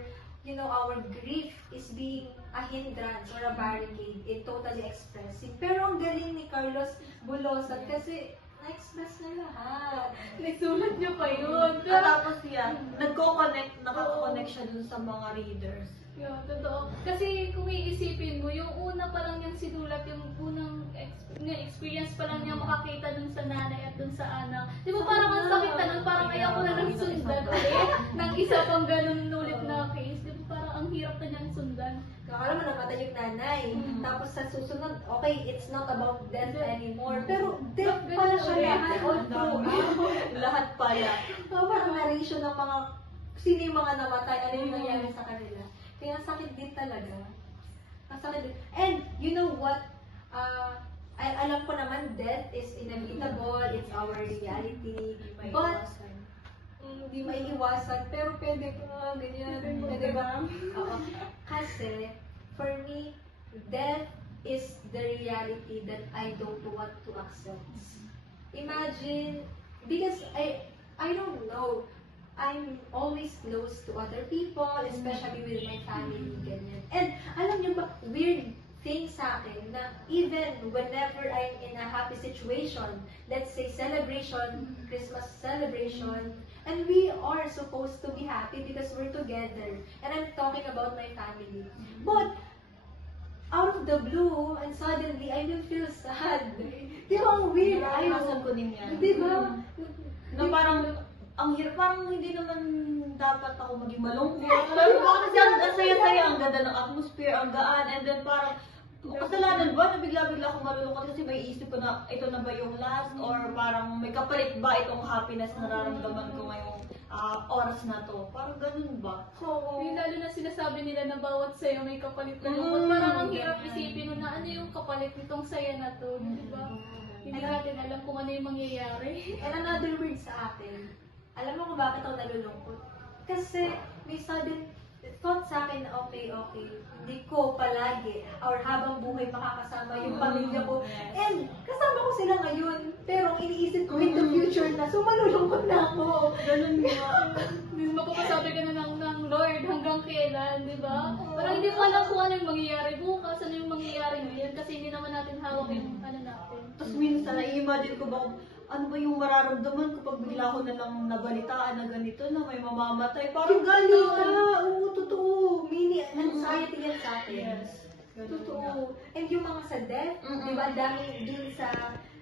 grief is being a hindrance or a barricade in totally expressing. Pero ang galing ni Carlos Bulosan kasi na-express na lahat. Nagsulat niyo pa yun. At tapos yan, nakaka-connect siya dun sa mga readers. Yeah, totoo. Kasi kung iisipin mo, yung una pa lang niyang sinulat, yung unang experience pa lang niya makakita dun sa nanay at dun sa anak. Di ba parang ang sakit na nun, parang ayaw ko na nang sundan ulit ng isa pang ganun ulit na case. Di ba parang ang hirap na niyang sundan. Kakala mo namatay yung nanay. Tapos sa susunod, okay, it's not about death anymore. Pero death pala siya lahat. All through. Lahat pala. Parang narration ng mga, sino yung mga namatay, ano yung nangyari sa kanila. Kaya ang sakit din talaga. Ang sakit din. And you know what? Alam ko naman death is inevitable, it's our reality. But hindi maiiwasan, pero pwede ba, ganyan, pwede ba? Oo. Kasi, for me, death is the reality that I don't want to accept. Imagine, because I don't know, I'm always close to other people, especially with my family, ganyan. And alam niyo ba, weird thing sa akin na even whenever I'm in a happy situation, let's say celebration, Christmas celebration, and we are supposed to be happy because we're together, and I'm talking about my family. But out of the blue, and suddenly I will feel sad. Di ba ang weird? Naranasan ko din yan. Di ba? Na parang, ang hirap, parang hindi naman dapat ako maging malungkot. Pero kasi ang saya-saya, ang ganda ng atmosphere, ang gaan, and then parang, kasalanan ba na bigla-bigla akong malulungkot kasi may isip ko na ito na ba yung last, or parang may kapalit ba itong happiness na nararamdaman ko ngayong oras na to. Parang ganun ba? Yung lalo na sinasabi nila na bawat sayo may kapalit na lungkot. Parang ang hirap isipin nun na ano yung kapalit nitong saya na to, di ba? Hindi natin alam kung ano yung mangyayari. And another word sa akin, alam mo kung bakit ako nalulungkot? Kasi may sudden thought sa akin na okay, hindi ko palagi or habang buhay makakasama yung pamilya ko. And kasama ko sila ngayon, pero iniisip ko in the future na, so malulungkot na ako. Ganun nga. Mapapasabi ka na ng Lord hanggang kailan, di ba? Parang hindi ko alam kung ano yung mangyayari bukas, ano yung mangyayari ngayon, kasi hindi naman natin hawak yung ano natin. Tapos minsan, nai-imagine ko ba, ano ba yung mararamdaman kapag bigla ko na lang nabalitaan na ganito na may mamamatay. Parang Galing ka! Oo, totoo. Mini anxiety yan sa akin. Yes. Totoo. And yung mga sa death, di ba, dahil dun sa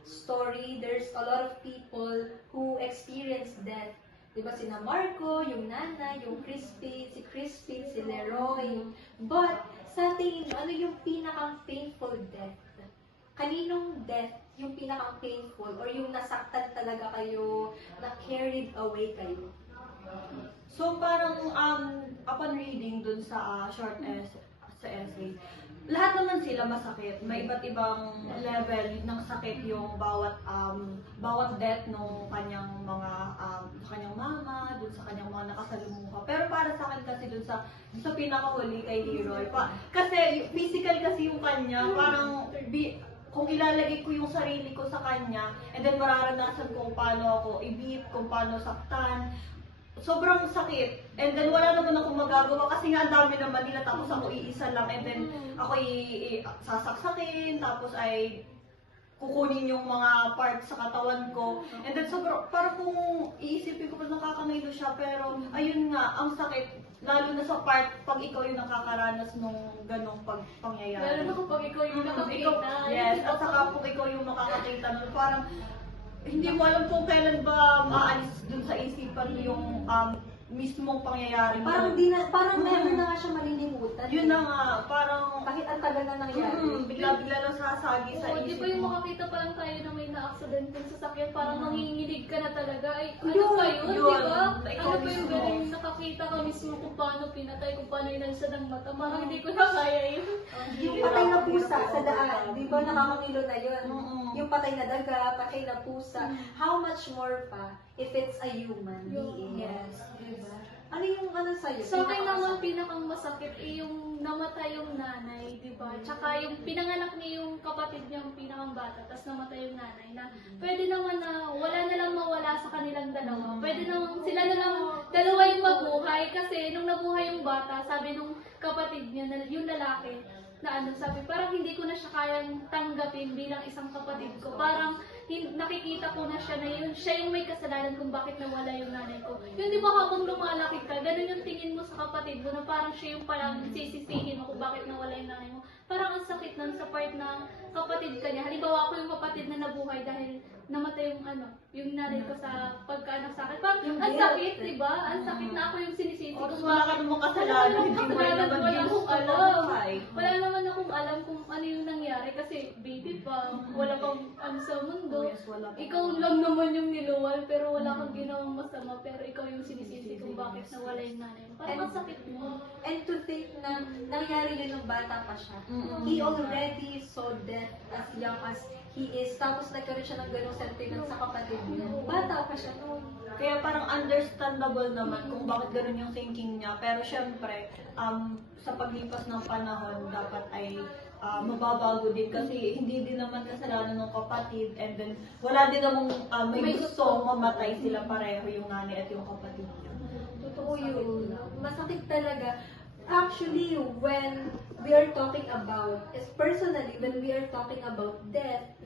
story, there's a lot of people who experience death. Di ba, sina Marco, yung nanay, yung Crispin, si Leroy. But, sa tingin nyo, ano yung pinakang painful death? Kaninong death yung pinakang painful or yung nasaktan talaga kayo, na carried away kayo? So parang upon reading dun sa sa essay, lahat naman sila masakit. May iba't ibang level ng sakit yung bawat death nung kanyang mga kanyang mama, dun sa kanyang mga nakasalumuha. Pero para sa akin kasi dun sa pinakahuli kay Leroy, kasi physical kasi yung kanya, parang kung ilalagay ko yung sarili ko sa kanya, and then mararanasan ko kung paano ako i-beat, kung paano saktan, sobrang sakit. And then wala naman akong magagawa kasi nga ang dami naman nila, tapos ako iisa lang, and then ako sasaksakin, tapos ay kukunin yung mga parts sa katawan ko. And then sobrang, parang kung iisipin ko pa nakakangilo siya, pero ayun nga, ang sakit. Lalo na sa part, pag ikaw yung nakakaranas nung ganong pangyayari. Lalo na kapag ikaw yung nakakita. Yes, at saka kung ikaw yung makakakita nun, parang hindi mo alam kung kailan ba maalis dun sa isipan mo yung mismong pangyayari. Parang never na nga siya malilimutan. Yun na nga, parang kahit ang tagal na nangyari. bigla-bigla lang sasagi sa Oo, isip di ba yung mo. makakita pa lang tayo na may na-accident yung sasakyan, parang nanginginig ka na talaga. Ay, ano Yun, ba yun, di yun. ba? Ikaw Ano ba yung mismo. galing nakakita ka mismo kung paano pinatay, kung paano inalsa ng mata. Parang hindi ko na kaya yun. Yung patay na pusa sa daan, di ba nakakangilo na yun? Mm-mm. Yung patay na daga, patay na pusa. How much more pa if it's a human being? Yes. Diba? Ano yung ano sa'yo? Sa akin naman, pinakang masakit yung namatay yung nanay, di ba? Tsaka yung pinanganak niya yung kapatid niya, yung pinakang bata, tapos namatay yung nanay na pwede naman na wala na lang mawala sa kanilang dalawa. Pwede naman sila na lang dalawa yung mabuhay kasi nung nabuhay yung bata, sabi nung kapatid niya, yung lalaki, na ano, sabi, parang hindi ko na siya kayang tanggapin bilang isang kapatid ko. Parang nakikita ko na siya na yun, siya yung may kasalanan kung bakit nawala yung nanay ko. Yun, di ba habang lumalaki ka, ganun yung tingin mo sa kapatid mo, na parang siya yung parang sisisihin mo kung bakit nawala yung nanay mo. Parang ang sakit nun sa part na kapatid ka niya. Halimbawa ako yung kapatid na nabuhay dahil namatay yung nanay ko sa pagkaanak sa akin. Parang ang sakit, di ba? Ang sakit na ako yung sinisisi ko. Tapos wala ka namang kasalanan, hindi mo rin naman wala akong ginusto alam. mabuhay. Wala naman akong alam kung ano yung nangyari kasi baby pa. wala kang ano sa mundo. Yes, wala pa. Ikaw lang naman yung niluwal, pero wala kang ginawang masama, pero ikaw yung sinisisi kung bakit nawala yung nanay mo. Parang ang sakit mo. And to think na nangyari yun nung bata pa siya. Mm-mm. He already saw death as young as he is. Tapos nagkaroon siya ng ganong sentiment sa kapatid niya. Bata pa siya noon. Kaya parang understandable naman kung bakit ganun yung thinking niya. Pero syempre, sa paglipas ng panahon, dapat ay mababago din kasi hindi din naman kasalanan ng kapatid and then wala din namang may gusto mamatay sila pareho yung nanay at yung kapatid niya. Totoo yun. Masakit talaga. Actually, when we are talking about, personally, when we are talking about death,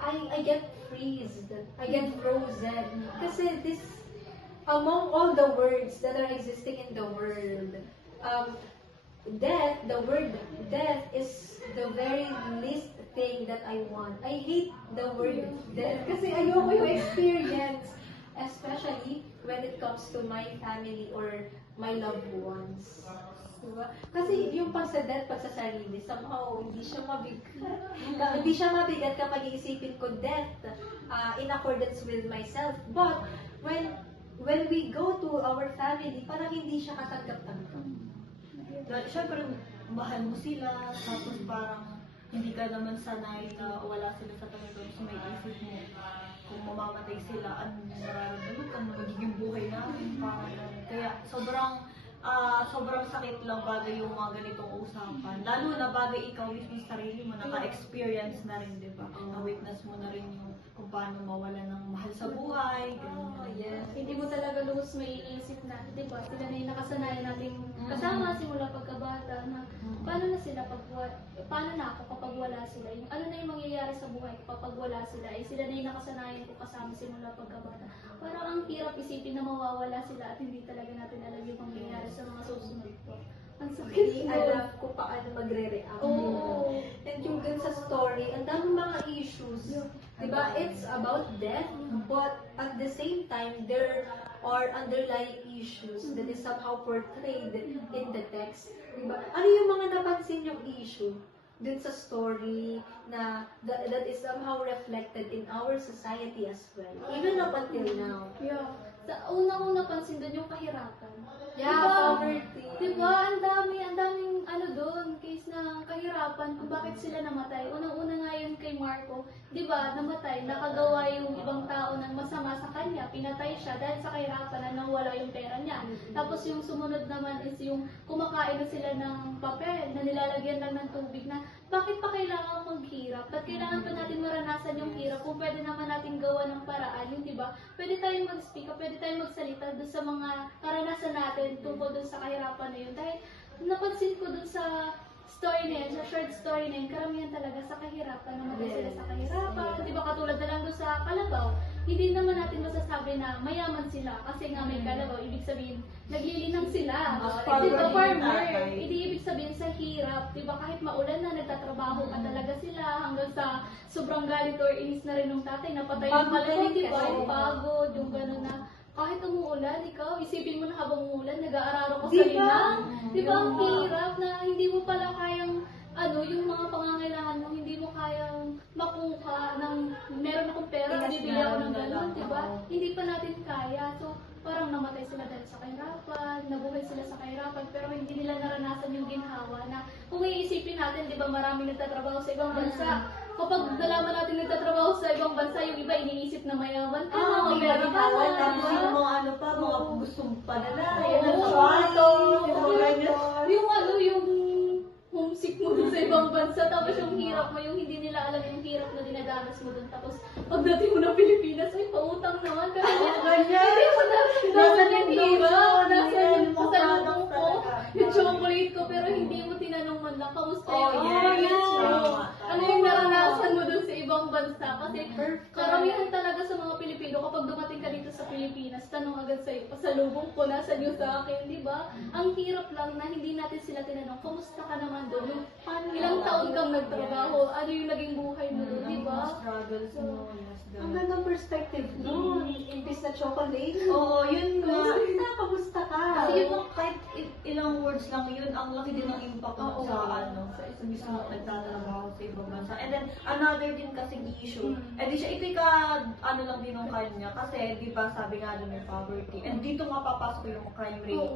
I get freezed. I get frozen. Kasi this, among all the words that are existing in the world, death, the word death is the very least thing that I want. I hate the word death kasi ayoko yung experience. Especially when it comes to my family or my loved ones. Diba? Kasi yung pag sa death, pag sa sarili, somehow hindi siya mabigat. Hindi siya mabigat kapag iisipin ko death in accordance with myself. But when we go to our family, parang hindi siya katanggap-tanggap. Siyempre, mahal mo sila, tapos parang hindi ka naman sanay na wala sila sa Panginoon. So may isip mo, kung mamamatay sila, ano nararamdaman ka, magiging buhay namin. Kaya sobrang sakit lang bagay yung mga ganitong usapan. Lalo na bagay ikaw mismo sa sarili mo, naka-experience na rin, di ba? Na-witness mo na rin yung kung paano mawala ng mahal sa buhay. Yes. Hindi mo talaga lubos maiisip na, di ba? Sila na yung nakasanayan nating kasama simula pagkabata na paano na sila paano na ako kapag wala sila? Yung ano na yung mangyayari sa buhay ko kapag wala sila? Eh, sila na yung nakasanayan ko kasama simula pagkabata. Parang ang hirap isipin na mawawala sila at hindi talaga natin alam yung mangyayari sa mga susunod ko. Ang Hindi sakit alam kung paano magre-react. Oo. And yung dun sa story, ang daming mga issues. Diba? It's about death, but at the same time, there are underlying issues that is somehow portrayed in the text. Diba? Ano yung mga napansin yung issue dun sa story na that is somehow reflected in our society as well, even up until now? Yeah. Sa unang-una pansin doon yung kahirapan. Yeah, poverty. Diba? Ang daming ano doon, case na kahirapan kung bakit sila namatay. Unang-una nga yun kay Marco, diba, namatay, nakagawa yung ibang tao ng masama sa kanya, pinatay siya dahil sa kahirapan na nawala yung pera niya. Tapos yung sumunod naman is yung kumakain na sila ng papel na nilalagyan lang ng tubig na bakit pa kailangan maghirap? Ba't kailangan pa natin maranasan yung hirap kung pwede naman natin gawa ng paraan yung diba? Pwede tayong mag-speak up, pwede tayong magsalita doon sa mga karanasan natin tungkol doon sa kahirapan na yun. Dahil napansin ko doon sa story na yun, sa short story na yun, karamihan talaga sa kahirapan, namatay sila sa kahirapan. Diba katulad na lang doon sa Kalabaw, hindi naman natin masasabi na mayaman sila kasi nga may kalabaw, ibig sabihin, naglilinang sila. Diba farmer, hindi ibig sabihin sa hirap. Diba kahit maulan na, nagtatrabaho ka talaga sila hanggang sa sobrang galit or inis na rin ng tatay, napatay yung kalabaw, diba? Yung pagod, yung gano'n na kahit umuulan, ikaw, isipin mo na habang umuulan, nag-aararo ka sa linang. Diba ang hirap na hindi mo pala kayang yung mga pangangailangan mo, hindi mo kayang makuha ng meron akong pera, bibili ako ng gano'n, diba? Hindi pa natin kaya. So, parang namatay sila dahil sa kahirapan, nabuhay sila sa kahirapan, pero hindi nila naranasan yung ginhawa na kung iisipin natin, diba, maraming nagtatrabaho sa ibang bansa. Kapag nalaman natin nagtatrabaho sa ibang bansa, yung iba iniisip na mayaman ka, may pera ka ginhawa na, tapos diba? yung mga mga gustong padala, Oo. yung yung homesick mo dun sa ibang bansa, tapos yung hirap mo, yung hindi nila alam yung hirap na dinadanas mo dun, tapos pagdating mo ng Pilipinas, ay pautang naman, kasi hindi mo na yung hirap, nasa yung pasalubong ko, yung chocolate ko, pero hindi mo tinanong man lang, kamusta yung ano yung naranasan mo dun sa ibang bansa, kasi karamihan talaga sa mga Pilipino, kapag dumating ka dito sa Pilipinas, tanong agad sa'yo, pasalubong ko, nasan yung sa akin, di ba? Ang hirap lang na hindi natin sila tinanong, kamusta ka naman doon? Ilang taon kang nagtrabaho? Ano yung naging buhay mo doon, di ba? struggles mo, Ang gandang perspective nun. imbis na chocolate. Oo, yun nga. Kamusta ka? Kasi yun lang, kahit ilang words lang yun, ang laki din ng impact Oo. sa sa mismo nagtatrabaho sa ibang bansa. And then, another din kasing issue, and di siya, ito lang din ng kanya, kasi, di ba, sabi nga doon may poverty. And dito nga papasok yung crime rate.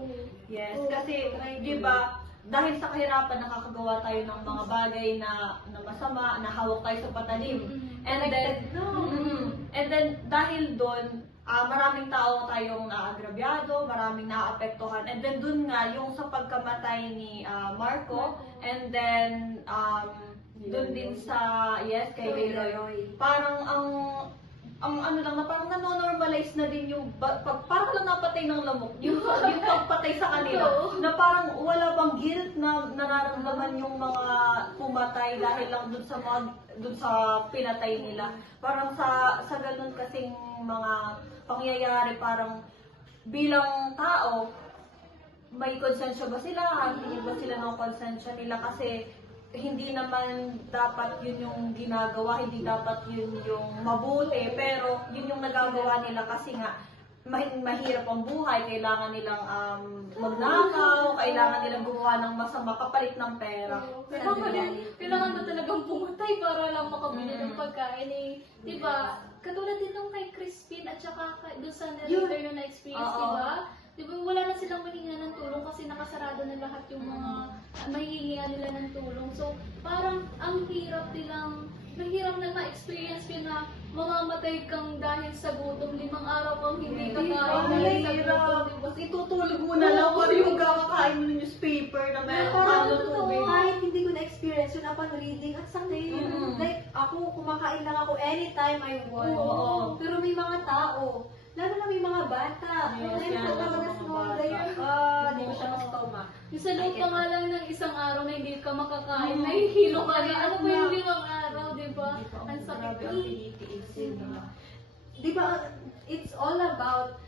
Yes, kasi, di ba, dahil sa kahirapan, nakakagawa tayo ng mga bagay na masama, na hawak tayo sa patalim. And then, dahil doon, maraming tao tayong naagrabyado, maraming naaapektuhan. And then doon nga, yung sa pagkamatay ni Marco, and then doon din sa, kay Leroy. Parang ang ano lang na parang nanonormalize na din yung parang lang napatay ng lamok yung pagpatay sa kanila na parang wala bang guilt na nararamdaman yung mga pumatay dahil lang dun sa pinatay nila. Parang sa ganun kasing mga pangyayari, parang bilang tao, may konsensya ba sila? Hindi ba sila ng konsensya nila? Kasi hindi naman dapat yun yung ginagawa, hindi dapat yun yung mabuti, pero yun yung nagagawa nila kasi nga mahirap ang buhay, kailangan nilang magnakaw, kailangan nilang gumawa ng masama kapalit ng pera. Kailangan na talagang pumatay para lang makabili ng pagkain eh. Diba? Katulad din nung kay Crispin at saka doon sa narrator na experience, diba? Diba, wala na silang mahinga ng tulong kasi nakasarado na lahat yung mga mahihinga nila ng tulong. So, parang ang hirap mahirap na ma-experience yun na mamamatay kang dahil sa gutom, 5 araw pang hindi kakain dahil sa gutom. Diba? Itutulog mo na lang para yung kakakain ng newspaper na meron talo tubig. Kahit hindi ko na-experience yun upon reading at sakay. Like, ako, kumakain lang ako anytime I want. Pero may mga tao, lalo na may mga bata. Hindi ko siya ma-stomach. Yung sa loob pa nga lang ng isang araw na hindi ka makakain, nahihilo ka na. Ano ba yung 5 araw, diba? Ang sakit ka. Diba, it's all about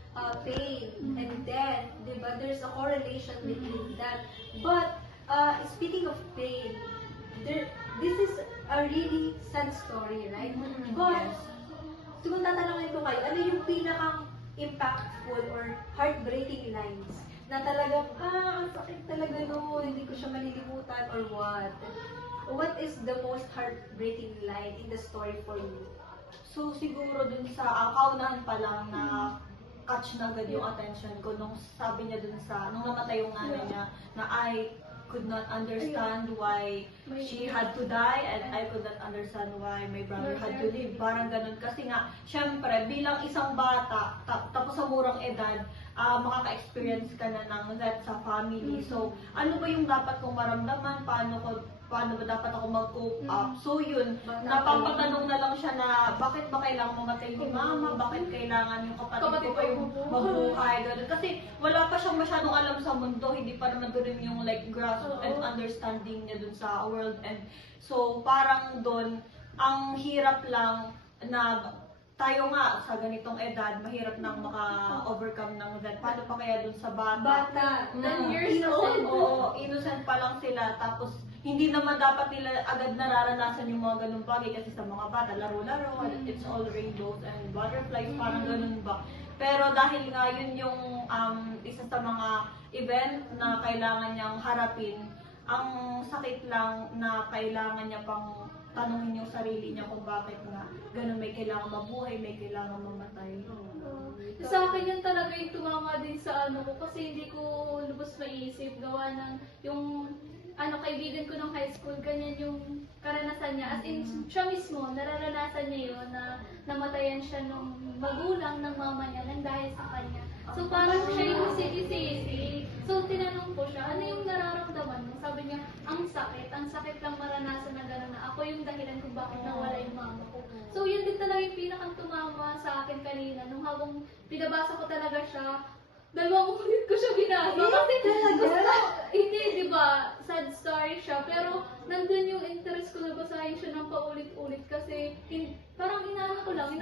pain and death. Diba? There's a correlation between that. But, speaking of pain, this is a really sad story, right? But, kung tatanungin ko kayo, ano yung pinakang impactful or heartbreaking lines na talagang, ang sakit talaga no, hindi ko siya malilimutan or what? What is the most heartbreaking line in the story for you? So, siguro dun sa kaunahan pa lang na catch na agad yung attention ko nung sabi niya dun sa, nung namatay yung nanay niya, na I could not understand why she had to die and I could not understand why my brother had to live. Parang ganun. Kasi nga, syempre, bilang isang bata, tapos sa murang edad, makaka-experience ka na ng death sa family. So, ano ba yung dapat kong maramdaman? Paano ba dapat ako mag-cope up? So yun, napapatanong na lang siya na bakit ba kailangan mamatay ni mama? Bakit kailangan yung kapatid ko yung mabuhay? Ganun. Kasi wala pa siyang masyadong alam sa mundo, hindi pa naman doon yung like grasp and understanding niya dun sa world. And so parang doon, ang hirap lang na tayo nga sa ganitong edad, mahirap nang maka-overcome ng that. Paano pa kaya dun sa bata? 10 years old. Oo, innocent pa lang sila. Tapos, hindi naman dapat nila agad nararanasan yung mga ganung bagay kasi sa mga bata, laro-laro, it's all rainbows and butterflies, parang ganun ba. Pero dahil nga yun yung isa sa mga event na kailangan niyang harapin, ang sakit lang na kailangan niya pang tanungin yung sarili niya kung bakit nga ganun, may kailangan mabuhay, may kailangan mamatay. Sa akin yun talaga yung tumama din sa ano ko kasi hindi ko lubos maisip gawa ng yung kaibigan ko ng high school, ganyan yung karanasan niya. As in, siya mismo, nararanasan niya yun na namatayan siya nung magulang ng mama niya nang dahil sa kanya. So parang siya yung sisi-sisi. So tinanong ko siya, ano yung nararamdaman mo? Sabi niya, ang sakit lang maranasan na gano'n na ako yung dahilan kung bakit nawala yung mama ko. So yun din talaga yung pinakang tumama sa akin kanina. Nung habang pinabasa ko talaga siya, 2 ulit ko siya binasa. Kasi hindi, di ba? Sad story siya. Pero nandun yung interest ko na basahin siya ng paulit-ulit kasi parang inaano ko lang.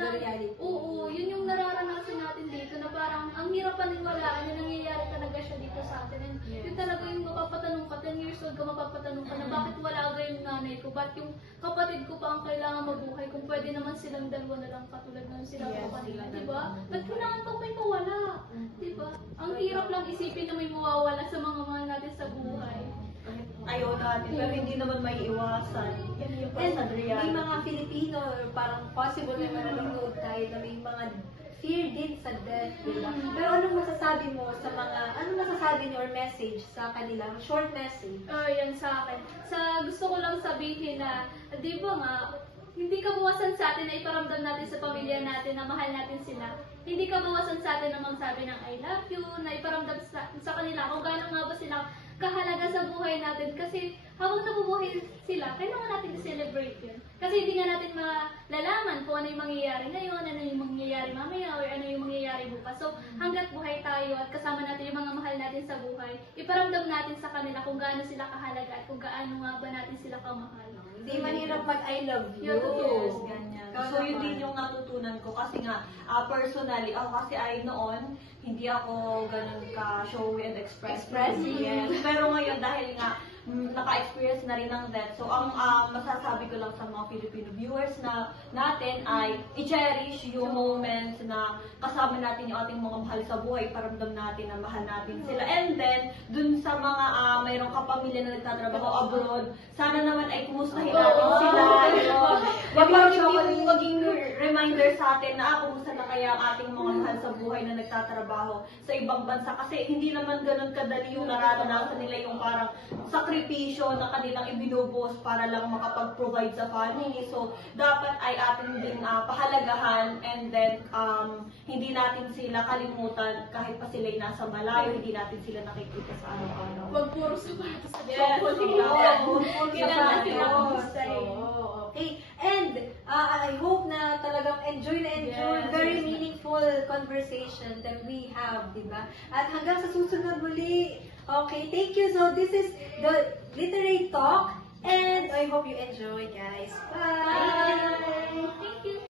Oo, yun yung nararanasan natin dito na parang ang hirap paniwalaan na nangyayari talaga siya dito sa atin. And yun talaga yung mapapatanong ka, 10 years old ka mapapatanong ka na bakit wala agad yung nanay ko, ba't yung kapatid ko pa ang kailangan mabuhay kung pwede naman silang dalawa na lang katulad ng sila Yes, ko kanina, sila di ba? dalawa. Ba't kailangan pang may mawala? Di ba? Ang hirap lang isipin na may mawawala sa mga mahal natin sa buhay. Ayaw natin, pero hindi naman may iwasan. Yan yung And sad may reality. mga Filipino, parang possible na nanonood tayo na may mga fear din sa death, di ba? Pero anong masasabi mo sa mga, anong masasabi niyo or message sa kanila? Short message. Yan sa akin. Gusto ko lang sabihin na, di ba nga, hindi kabawasan sa atin na iparamdam natin sa pamilya natin na mahal natin sila. Hindi kabawasan sa atin na magsabi ng I love you, na iparamdam sa kanila kung gaano nga ba sila kahalaga sa buhay natin. Kasi habang nabubuhay sila, kailangan natin i-celebrate yun. Kasi hindi nga natin malalaman kung ano yung mangyayari ngayon, ano yung mangyayari mamaya, or ano yung mangyayari bukas. So, hanggat buhay tayo at kasama natin yung mga mahal natin sa buhay, iparamdam natin sa kanila kung gaano sila kahalaga at kung gaano nga ba natin sila kamahal. Hindi mahirap mag I love you. Yes, ganyan. So, yun din yung natutunan ko kasi nga, personally, ako kasi ay noon, hindi ako ganun ka-showy and expressive. Yes. Pero ngayon, dahil nga, naka-experience na rin ng death. So, ang masasabi ko lang sa mga Filipino viewers na natin ay i-cherish yung moments na kasama natin yung ating mga mahal sa buhay, paramdam natin na mahal natin sila. And then, dun sa mga mayroong kapamilya na nagtatrabaho abroad, sana naman ay kumustahin natin sila. Wag lang yung maging reminder sa atin na kumusta na kaya ang ating mga mahal sa buhay na nagtatrabaho sa ibang bansa. Kasi hindi naman ganun kadali yung nararanasan nila yung parang sakripisyo na kanilang ibinubuhos para lang makapag-provide sa family. So, dapat ay atin din pahalagahan and then hindi natin sila kalimutan kahit pa sila'y nasa malayo, hindi natin sila nakikita sa araw-araw. Huwag puro sapatos. Yes, Kailangan sila Oo. kumustahin. Okay. And I hope na talagang enjoy na enjoy. Yes, Very yes. meaningful conversation that we have, di ba? At hanggang sa susunod muli. Okay, thank you. So this is the Literary Talk and I hope you enjoy, guys. Bye! Thank you.